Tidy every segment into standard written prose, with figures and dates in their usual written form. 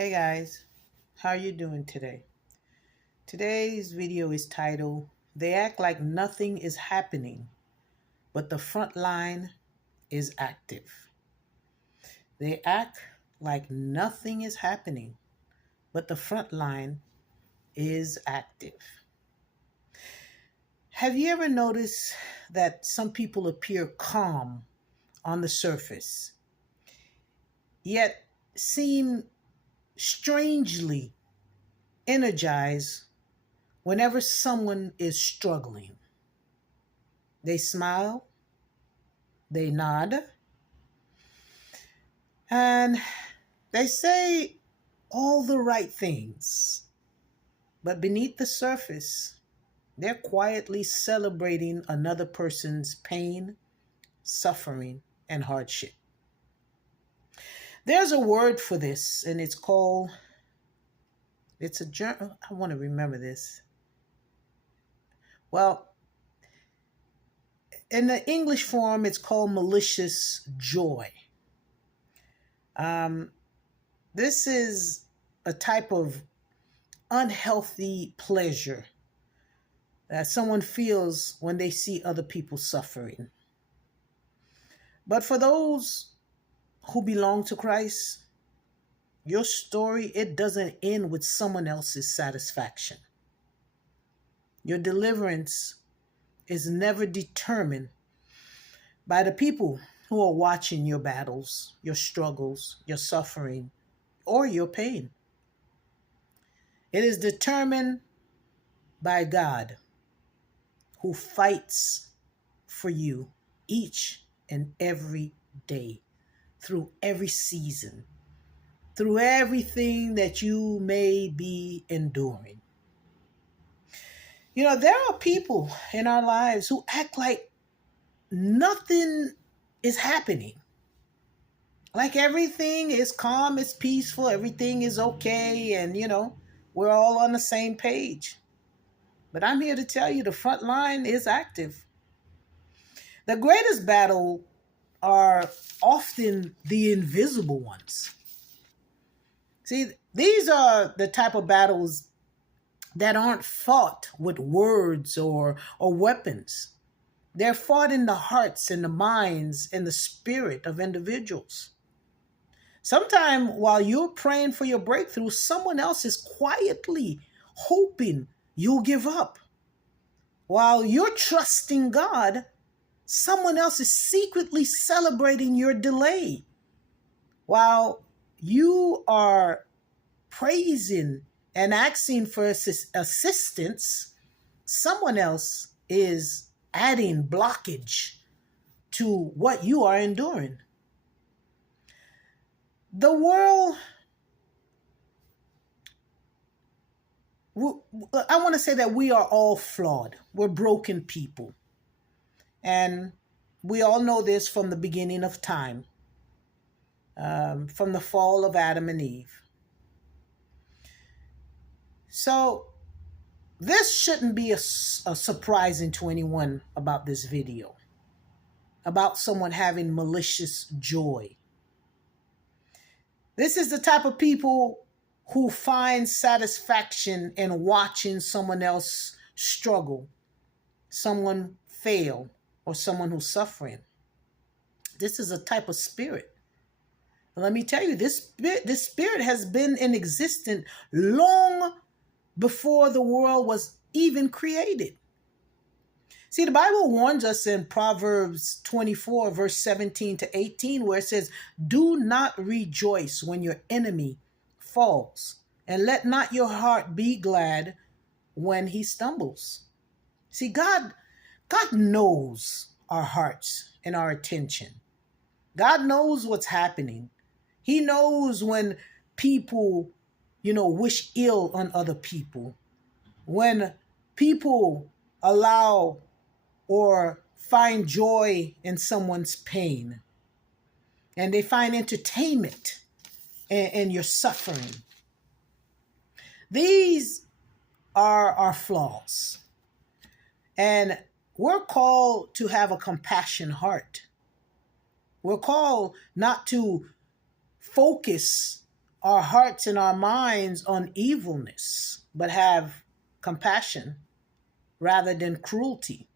Hey guys, how are you doing today? Today's video is titled, They Act Like Nothing is Happening, but the Front Line is Active. They act like nothing is happening, but the front line is active. Have you ever noticed that some people appear calm on the surface, yet seem strangely energized whenever someone is struggling? They smile, they nod, and they say all the right things. But beneath the surface, they're quietly celebrating another person's pain, suffering, and hardship. There's a word for this, and it's a journal. I want to remember this. Well, in the English form, it's called malicious joy. Um, this is a type of unhealthy pleasure that someone feels when they see other people suffering. But for those who belong to Christ, your story, it doesn't end with someone else's satisfaction. Your deliverance is never determined by the people who are watching your battles, your struggles, your suffering, or your pain. It is determined by God, who fights for you each and every day, through every season, through everything that you may be enduring. You know, there are people in our lives who act like nothing is happening. Like everything is calm, it's peaceful, everything is okay, and we're all on the same page. But I'm here to tell you the front line is active. The greatest battle are often the invisible ones. See, these are the type of battles that aren't fought with words or weapons. They're fought in the hearts and the minds and the spirit of individuals. Sometimes while you're praying for your breakthrough, someone else is quietly hoping you'll give up. While you're trusting God, someone else is secretly celebrating your delay. While you are praising and asking for assistance, someone else is adding blockage to what you are enduring. The world, I want to say that we are all flawed. We're broken people. And we all know this from the beginning of time, from the fall of Adam and Eve. So this shouldn't be a surprising to anyone about this video, about someone having malicious joy. This is the type of people who find satisfaction in watching someone else struggle, someone fail, or someone who's suffering. This is a type of spirit. Let me tell you, this spirit has been in existence long before the world was even created. See, the Bible warns us in Proverbs 24, verse 17 to 18, where it says, "Do not rejoice when your enemy falls, and let not your heart be glad when he stumbles." See, God knows our hearts and our attention. God knows what's happening. He knows when people, wish ill on other people. When people allow or find joy in someone's pain. And they find entertainment in your suffering. These are our flaws. And we're called to have a compassion heart. We're called not to focus our hearts and our minds on evilness, but have compassion rather than cruelty.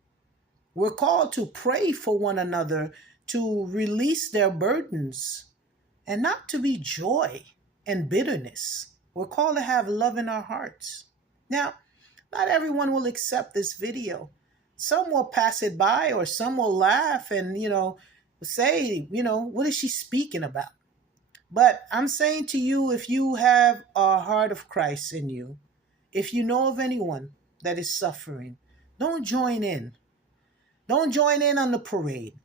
We're called to pray for one another, to release their burdens, and not to be joy and bitterness. We're called to have love in our hearts. Now, not everyone will accept this video. Some will pass it by, or some will laugh and, say, what is she speaking about? But I'm saying to you, if you have a heart of Christ in you, if you know of anyone that is suffering, don't join in. Don't join in on the parade.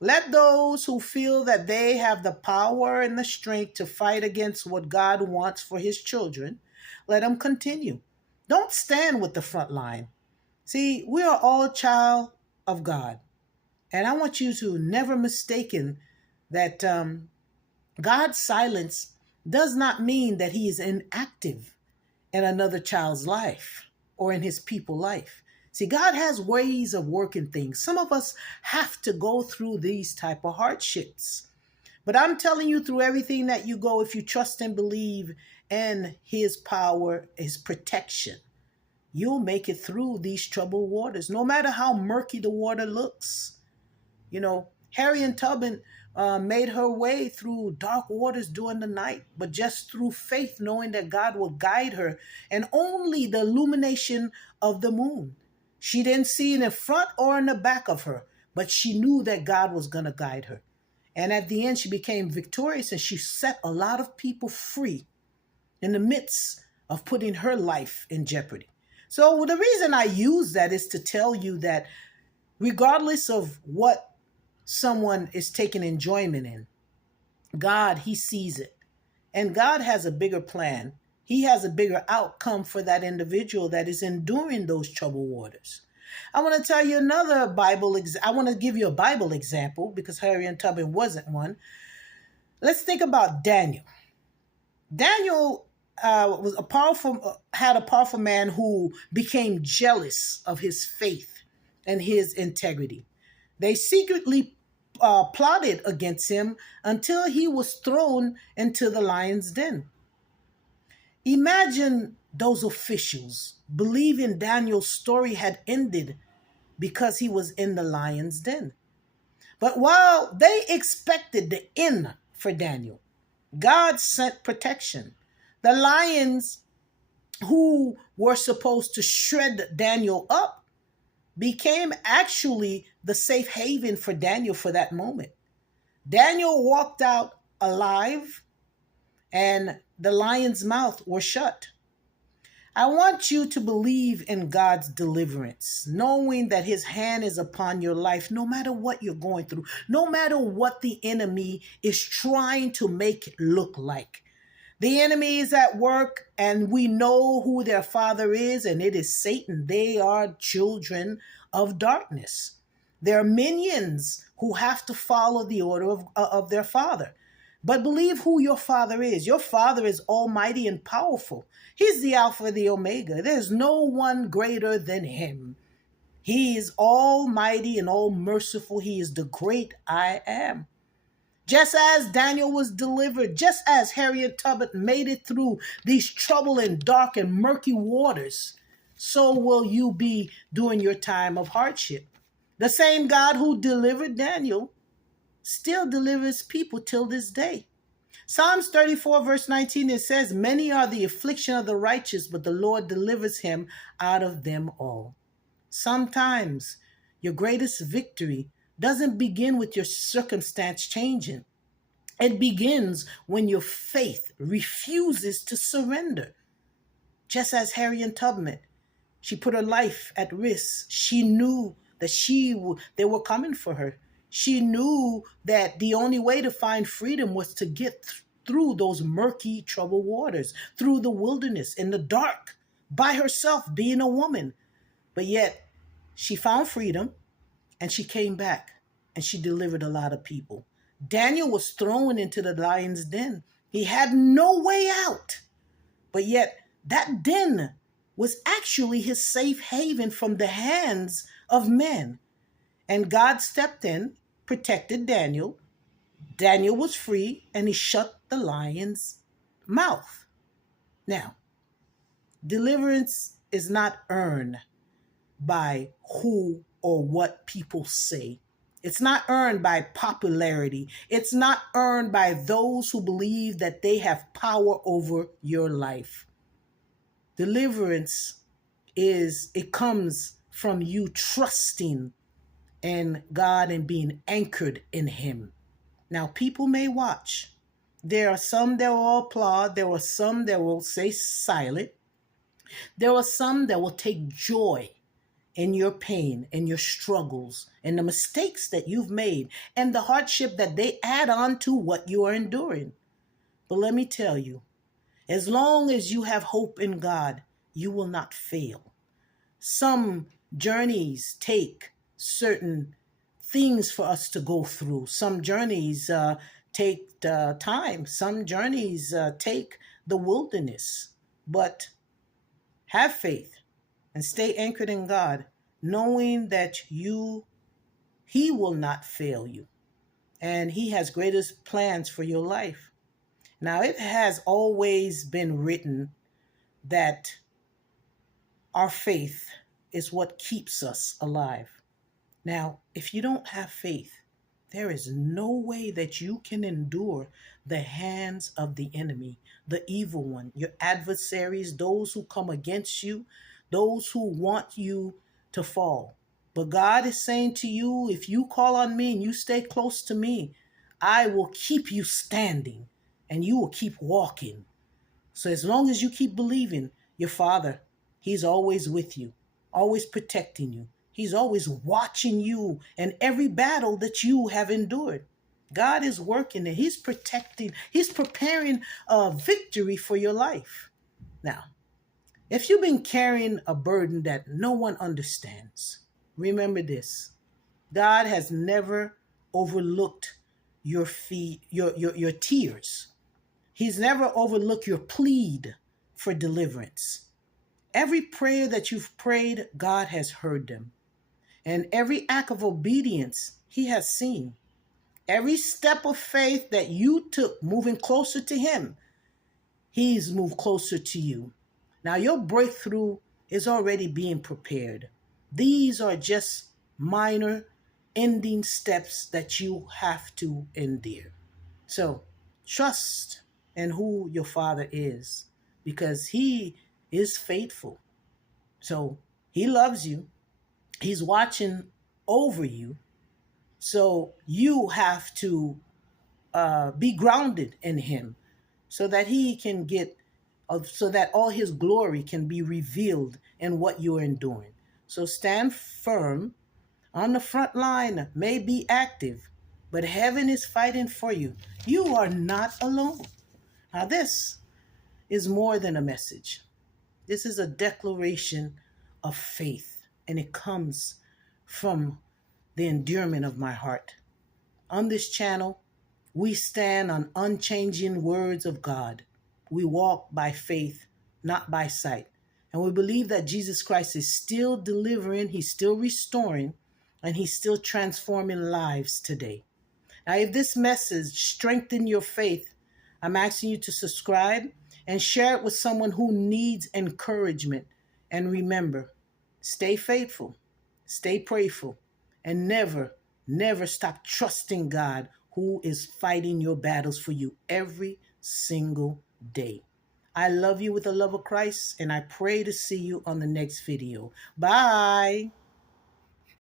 Let those who feel that they have the power and the strength to fight against what God wants for his children, let them continue. Don't stand with the front line. See, we are all child of God. And I want you to never mistaken that God's silence does not mean that he is inactive in another child's life or in his people's life. See, God has ways of working things. Some of us have to go through these type of hardships. But I'm telling you, through everything that you go, if you trust and believe in his power, his protection, you'll make it through these troubled waters, no matter how murky the water looks. Harriet Tubman made her way through dark waters during the night, but just through faith, knowing that God would guide her, and only the illumination of the moon. She didn't see in the front or in the back of her, but she knew that God was going to guide her. And at the end, she became victorious, and she set a lot of people free in the midst of putting her life in jeopardy. So the reason I use that is to tell you that regardless of what someone is taking enjoyment in, God, he sees it. And God has a bigger plan. He has a bigger outcome for that individual that is enduring those troubled waters. I want to tell you another I want to give you a Bible example because Harriet Tubman wasn't one. Let's think about Daniel. Daniel had a powerful man who became jealous of his faith and his integrity. They secretly plotted against him until he was thrown into the lion's den. Imagine those officials believing Daniel's story had ended because he was in the lion's den. But while they expected the end for Daniel, God sent protection. The lions who were supposed to shred Daniel up became actually the safe haven for Daniel for that moment. Daniel walked out alive and the lion's mouth was shut. I want you to believe in God's deliverance, knowing that his hand is upon your life, no matter what you're going through, no matter what the enemy is trying to make it look like. The enemy is at work, and we know who their father is, and it is Satan. They are children of darkness. They're minions who have to follow the order of their father. But believe who your father is. Your father is almighty and powerful. He's the Alpha, the Omega. There's no one greater than him. He is almighty and all merciful. He is the great I am. Just as Daniel was delivered, just as Harriet Tubman made it through these troubled and dark and murky waters, so will you be during your time of hardship. The same God who delivered Daniel still delivers people till this day. Psalms 34 verse 19, it says, "Many are the affliction of the righteous, but the Lord delivers him out of them all." Sometimes your greatest victory doesn't begin with your circumstance changing. It begins when your faith refuses to surrender. Just as Harriet Tubman, she put her life at risk. She knew that they were coming for her. She knew that the only way to find freedom was to get through those murky, troubled waters, through the wilderness, in the dark, by herself, being a woman. But yet, she found freedom, and she came back, and she delivered a lot of people. Daniel was thrown into the lion's den. He had no way out. But yet, that den was actually his safe haven from the hands of men. And God stepped in, protected Daniel. Daniel was free, and he shut the lion's mouth. Now, deliverance is not earned by who or what people say. It's not earned by popularity. It's not earned by those who believe that they have power over your life. Deliverance it comes from you trusting in God and being anchored in Him. Now, people may watch. There are some that will applaud. There are some that will stay silent. There are some that will take joy in your pain and your struggles and the mistakes that you've made and the hardship that they add on to what you are enduring. But let me tell you, as long as you have hope in God, you will not fail. Some journeys take certain things for us to go through. Some journeys take time. Some journeys take the wilderness. But have faith and stay anchored in God, knowing that He will not fail you. And He has greatest plans for your life. Now, it has always been written that our faith is what keeps us alive. Now, if you don't have faith, there is no way that you can endure the hands of the enemy, the evil one, your adversaries, those who come against you, those who want you to fall. But God is saying to you, if you call on me and you stay close to me, I will keep you standing and you will keep walking. So as long as you keep believing, your Father, He's always with you, always protecting you. He's always watching you and every battle that you have endured. God is working and He's protecting, He's preparing a victory for your life. Now, if you've been carrying a burden that no one understands, remember this. God has never overlooked your tears. He's never overlooked your plead for deliverance. Every prayer that you've prayed, God has heard them. And every act of obedience, He has seen. Every step of faith that you took moving closer to Him, He's moved closer to you. Now your breakthrough is already being prepared. These are just minor ending steps that you have to endure. So trust in who your Father is, because He is faithful. So He loves you. He's watching over you. So you have to be grounded in Him so that He can so that all His glory can be revealed in what you're enduring. So stand firm. On the front line, may be active, but heaven is fighting for you. You are not alone. Now, this is more than a message. This is a declaration of faith, and it comes from the endurement of my heart. On this channel, we stand on unchanging words of God. We walk by faith, not by sight. And we believe that Jesus Christ is still delivering, He's still restoring, and He's still transforming lives today. Now, if this message strengthened your faith, I'm asking you to subscribe and share it with someone who needs encouragement. And remember, stay faithful, stay prayerful, and never, never stop trusting God, who is fighting your battles for you every single day. I love you with the love of Christ, and I pray to see you on the next video. Bye.